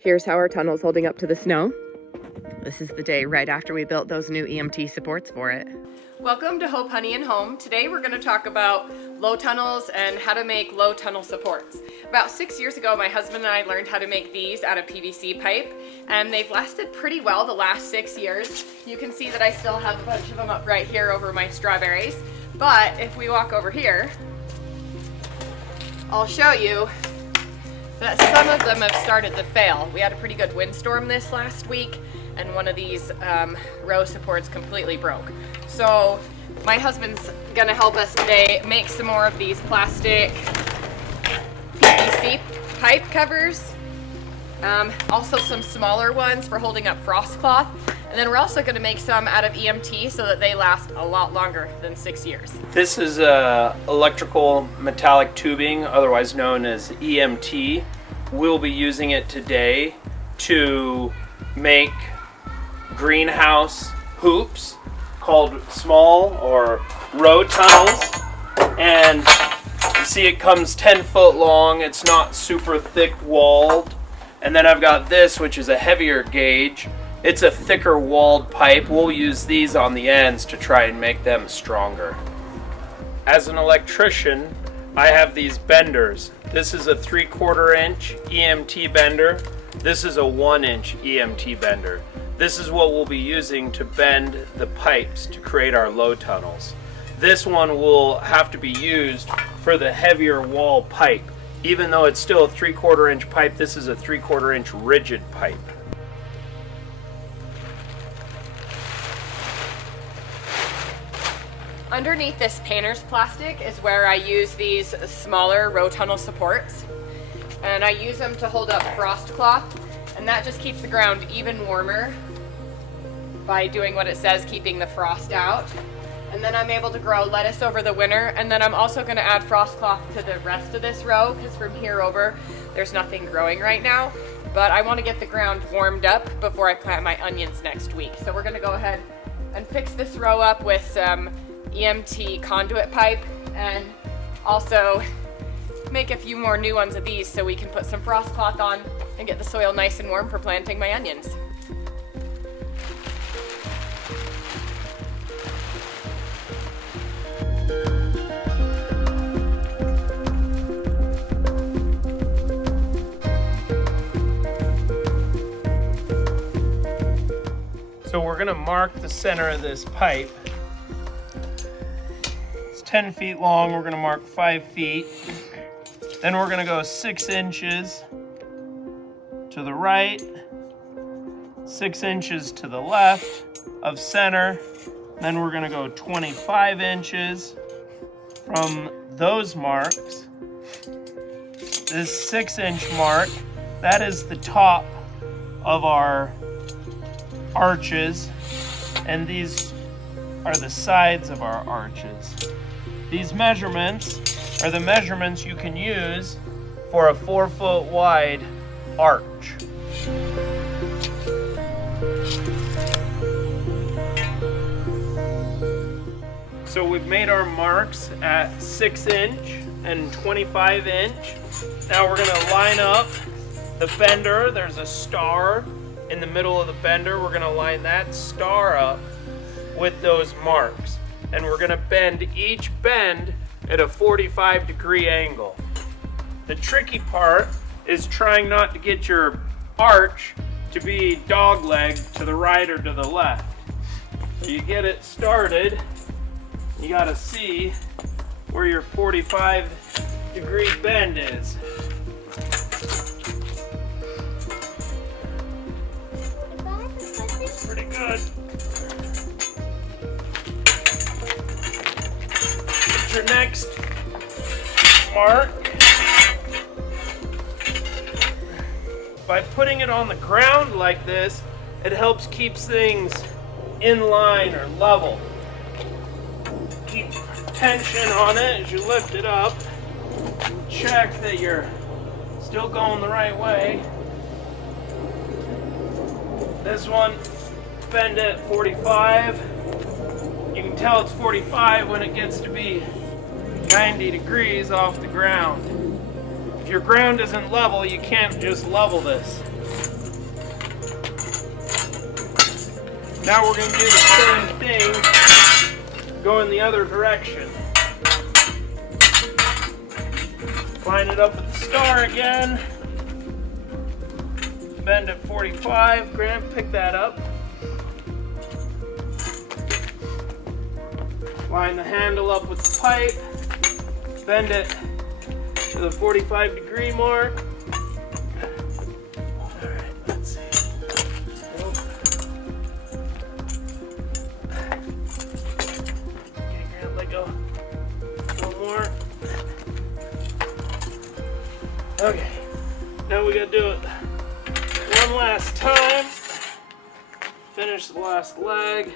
Here's how our tunnel's holding up to the snow. This is the day right after we built those new EMT supports for it. Welcome to Hope Honey and Home. Today we're going to talk about low tunnels and how to make low tunnel supports. About 6 years ago, my husband and I learned how to make these out of PVC pipe, and they've lasted pretty well the last 6 years. You can see that I still have a bunch of them up right here over my strawberries, but if we walk over here, I'll show you that some of them have started to fail. We had a pretty good windstorm this last week, and one of these row supports completely broke. So my husband's gonna help us today make some more of these plastic PVC pipe covers. Also some smaller ones for holding up frost cloth. And then we're also gonna make some out of EMT so that they last a lot longer than 6 years. This is electrical metallic tubing, otherwise known as EMT. We'll be using it today to make greenhouse hoops called small or row tunnels. And you see it comes 10 foot long. It's not super thick walled. And then I've got this, which is a heavier gauge. It's a thicker walled pipe. We'll use these on the ends to try and make them stronger. As an electrician, I have these benders. This is a 3/4 inch EMT bender. This is a 1 inch EMT bender. This is what we'll be using to bend the pipes to create our low tunnels. This one will have to be used for the heavier wall pipe. Even though it's still a 3/4 inch pipe, this is a 3/4 inch rigid pipe. Underneath this painter's plastic is where I use these smaller row tunnel supports. And I use them to hold up frost cloth, and that just keeps the ground even warmer by doing what it says, keeping the frost out. And then I'm able to grow lettuce over the winter, and then I'm also going to add frost cloth to the rest of this row, because from here over there's nothing growing right now. But I want to get the ground warmed up before I plant my onions next week. So we're going to go ahead and fix this row up with some EMT conduit pipe, and also make a few more new ones of these so we can put some frost cloth on and get the soil nice and warm for planting my onions. So we're gonna mark the center of this pipe. It's 10 feet long, we're gonna mark 5 feet. Then we're gonna go 6 inches to the right, 6 inches to the left of center. Then we're gonna go 25 inches from those marks. This 6-inch mark, that is the top of our arches, and these are the sides of our arches. These measurements are the measurements you can use for a 4-foot wide arch. So we've made our marks at 6 inch and 25 inch. Now we're gonna line up the bender. There's a star in the middle of the bender. We're gonna line that star up with those marks. And we're gonna bend each bend at a 45-degree angle. The tricky part is trying not to get your arch to be dog-legged to the right or to the left. So you get it started, you gotta see where your 45-degree bend is. Pretty good. Get your next mark. By putting it on the ground like this, it helps keep things in line or level. Keep tension on it as you lift it up. Check that you're still going the right way. This one, bend it 45. You can tell it's 45 when it gets to be 90 degrees off the ground. If your ground isn't level, you can't just level this. Now we're going to do the same thing, go in the other direction. Line it up with the star again. Bend at 45. Grant, pick that up. Line the handle up with the pipe. Bend it to the 45-degree mark. Alright, let's see. Nope. Okay, Grant, let go. One more. Okay, now we gotta do it one last time. Finish the last leg.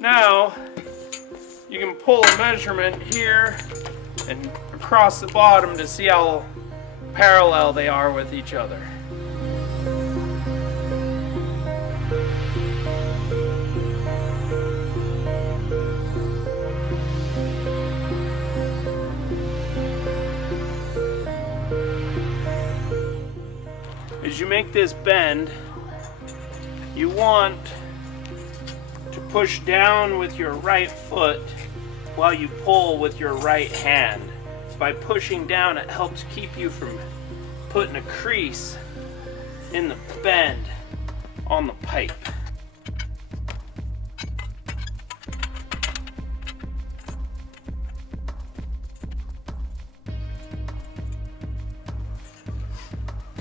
Now, you can pull a measurement here and across the bottom to see how parallel they are with each other. As you make this bend, you want to push down with your right foot while you pull with your right hand. By pushing down, it helps keep you from putting a crease in the bend on the pipe.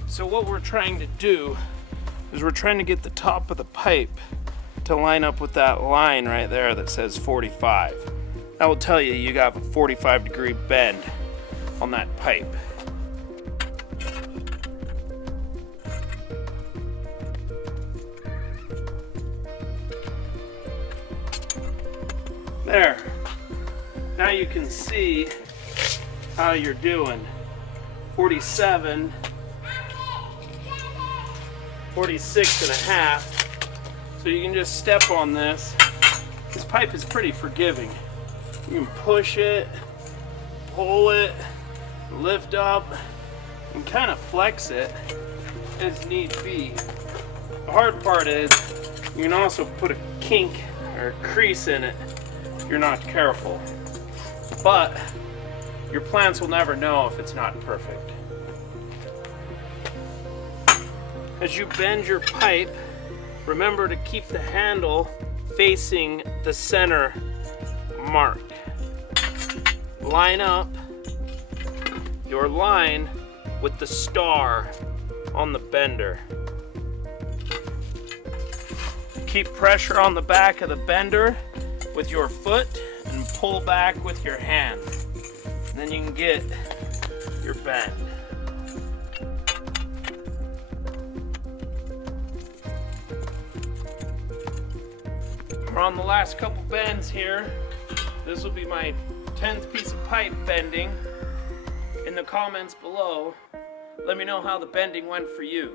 So what we're trying to do is we're trying to get the top of the pipe to line up with that line right there that says 45. That will tell you you got a 45-degree bend on that pipe. There. Now you can see how you're doing. 47, 46 and a half. So you can just step on this. This pipe is pretty forgiving. You can push it, pull it, lift up, and kind of flex it as need be. The hard part is you can also put a kink or a crease in it if you're not careful. But your plants will never know if it's not perfect. As you bend your pipe, remember to keep the handle facing the center mark. Line up your line with the star on the bender. Keep pressure on the back of the bender with your foot and pull back with your hand. And then you can get your bend. We're on the last couple bends here. This will be my 10th piece of pipe bending. In the comments below, let me know how the bending went for you.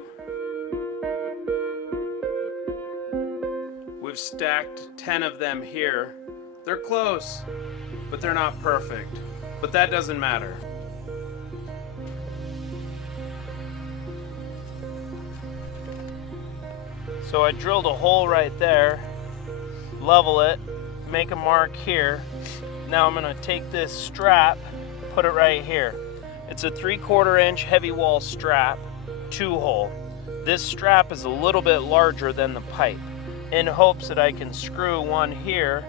We've stacked 10 of them here. They're close, but they're not perfect. But that doesn't matter. So I drilled a hole right there, level it, make a mark here. Now I'm gonna take this strap, put it right here. It's a 3/4 inch heavy wall strap, 2-hole. This strap is a little bit larger than the pipe, in hopes that I can screw one here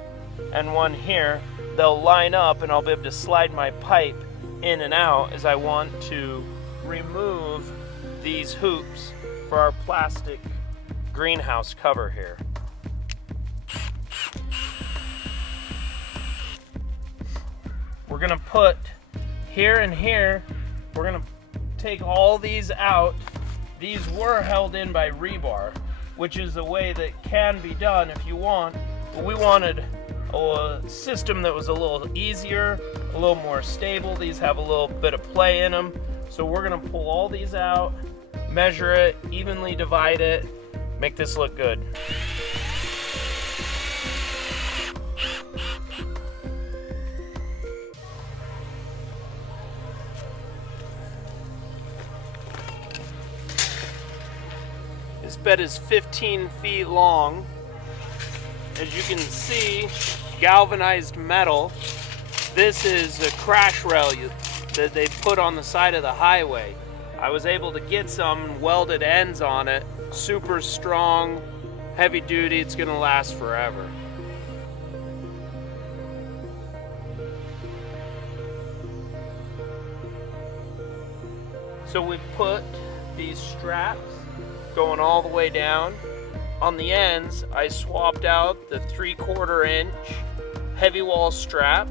and one here. They'll line up and I'll be able to slide my pipe in and out as I want to remove these hoops for our plastic greenhouse cover here. We're gonna put here and here, we're gonna take all these out. These were held in by rebar, which is a way that can be done if you want, but we wanted a system that was a little easier, a little more stable. These have a little bit of play in them. So we're gonna pull all these out, measure it, evenly divide it, make this look good. This bed is 15 feet long. As you can see, galvanized metal. This is a crash rail that they put on the side of the highway. I was able to get some welded ends on it. Super strong, heavy duty, it's gonna last forever. So we put these straps going all the way down. On the ends, I swapped out the 3/4 inch heavy wall strap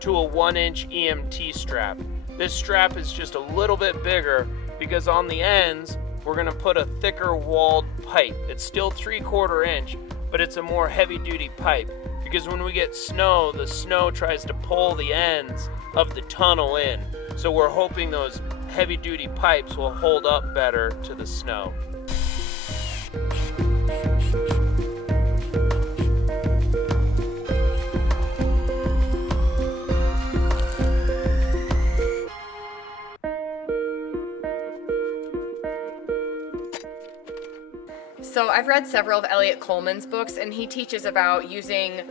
to a 1-inch EMT strap. This strap is just a little bit bigger because on the ends, we're gonna put a thicker walled pipe. It's still 3/4 inch, but it's a more heavy duty pipe because when we get snow, the snow tries to pull the ends of the tunnel in. So we're hoping those heavy duty pipes will hold up better to the snow. So I've read several of Elliot Coleman's books, and he teaches about using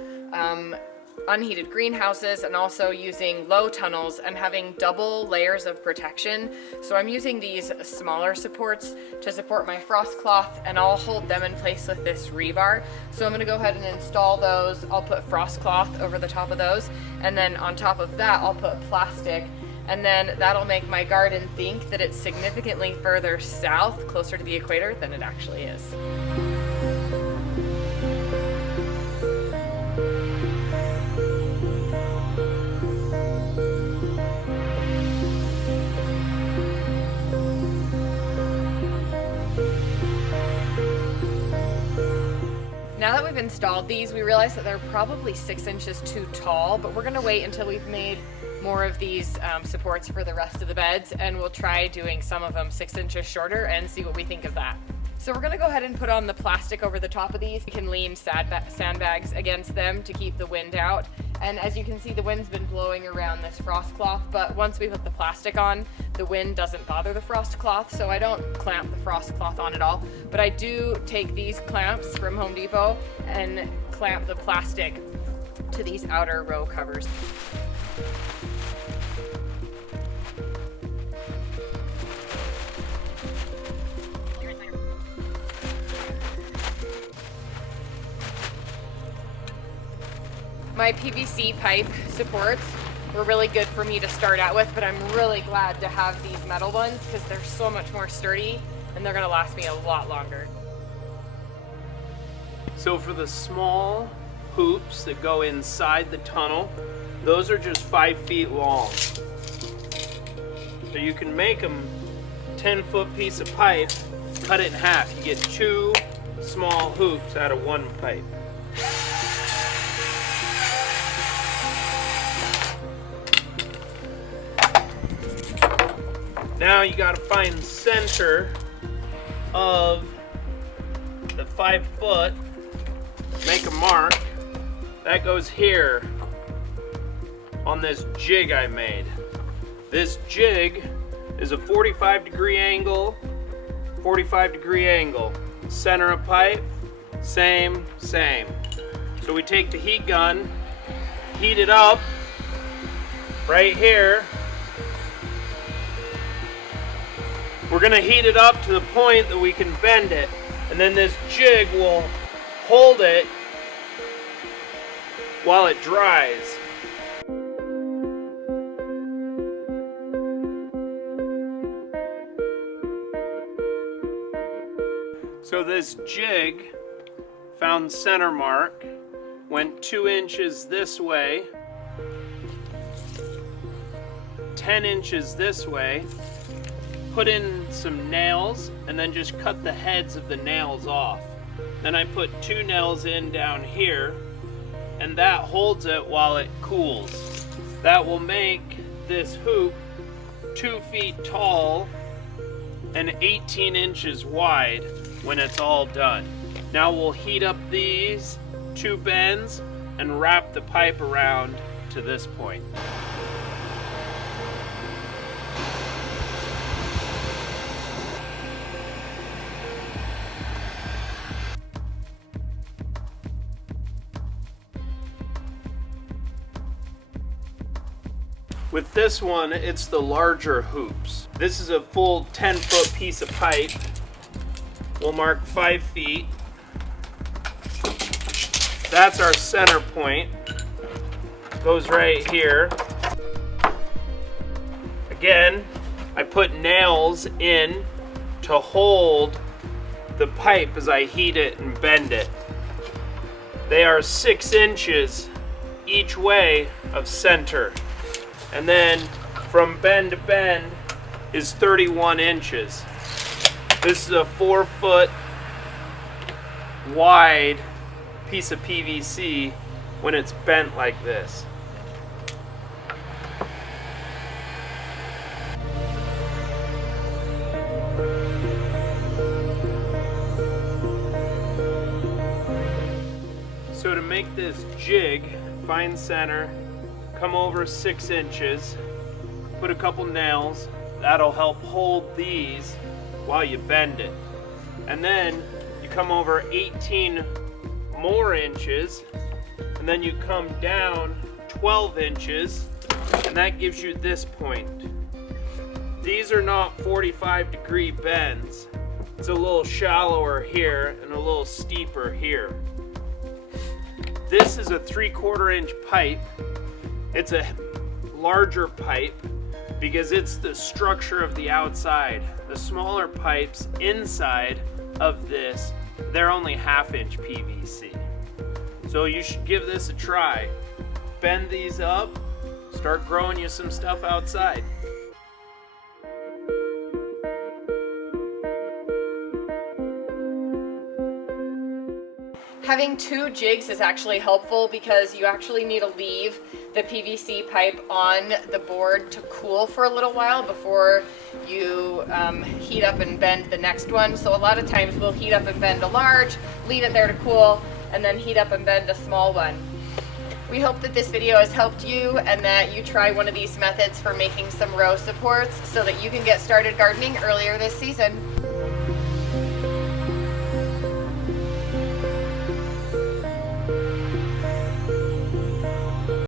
unheated greenhouses and also using low tunnels and having double layers of protection. So I'm using these smaller supports to support my frost cloth, and I'll hold them in place with this rebar. So I'm gonna go ahead and install those. I'll put frost cloth over the top of those, and then on top of that I'll put plastic, and then that'll make my garden think that it's significantly further south, closer to the equator, than it actually is. Now that we've installed these, we realize that they're probably 6 inches too tall, but we're gonna wait until we've made more of these supports for the rest of the beds, and we'll try doing some of them 6 inches shorter and see what we think of that. So we're gonna go ahead and put on the plastic over the top of these. We can lean sandbags against them to keep the wind out. And as you can see, the wind's been blowing around this frost cloth, but once we put the plastic on, the wind doesn't bother the frost cloth, so I don't clamp the frost cloth on at all. But I do take these clamps from Home Depot and clamp the plastic to these outer row covers. My PVC pipe supports were really good for me to start out with, but I'm really glad to have these metal ones because they're so much more sturdy and they're gonna last me a lot longer. So for the small hoops that go inside the tunnel, those are just 5 feet long. So you can make them 10-foot piece of pipe, cut it in half. You get 2 small hoops out of 1 pipe. Now you gotta find the center of the 5 foot, make a mark. That goes here on this jig I made. This jig is a 45-degree angle, 45-degree angle. Center of pipe, same. So we take the heat gun, heat it up right here. We're gonna heat it up to the point that we can bend it, and then this jig will hold it while it dries. So this jig found center mark, went 2 inches this way, 10 inches this way, put in some nails, and then just cut the heads of the nails off. Then I put 2 nails in down here, and that holds it while it cools. That will make this hoop 2 feet tall and 18 inches wide when it's all done. Now we'll heat up these 2 bends and wrap the pipe around to this point. With this one, it's the larger hoops. This is a full 10-foot piece of pipe. We'll mark 5 feet. That's our center point. Goes right here. Again, I put nails in to hold the pipe as I heat it and bend it. They are 6 inches each way of center. And then from bend to bend is 31 inches. This is a 4-foot wide piece of PVC when it's bent like this. So to make this jig, find center, come over 6 inches, put a couple nails, that'll help hold these while you bend it. And then you come over 18 more inches, and then you come down 12 inches, and that gives you this point. These are not 45-degree bends. It's a little shallower here and a little steeper here. This is a 3/4 inch pipe. It's a larger pipe because it's the structure of the outside. The smaller pipes inside of this, they're only 1/2 inch PVC. So you should give this a try. Bend these up, start growing you some stuff outside. Having 2 jigs is actually helpful because you actually need to leave the PVC pipe on the board to cool for a little while before you heat up and bend the next one. So a lot of times we'll heat up and bend a large, leave it there to cool, and then heat up and bend a small one. We hope that this video has helped you and that you try one of these methods for making some row supports so that you can get started gardening earlier this season.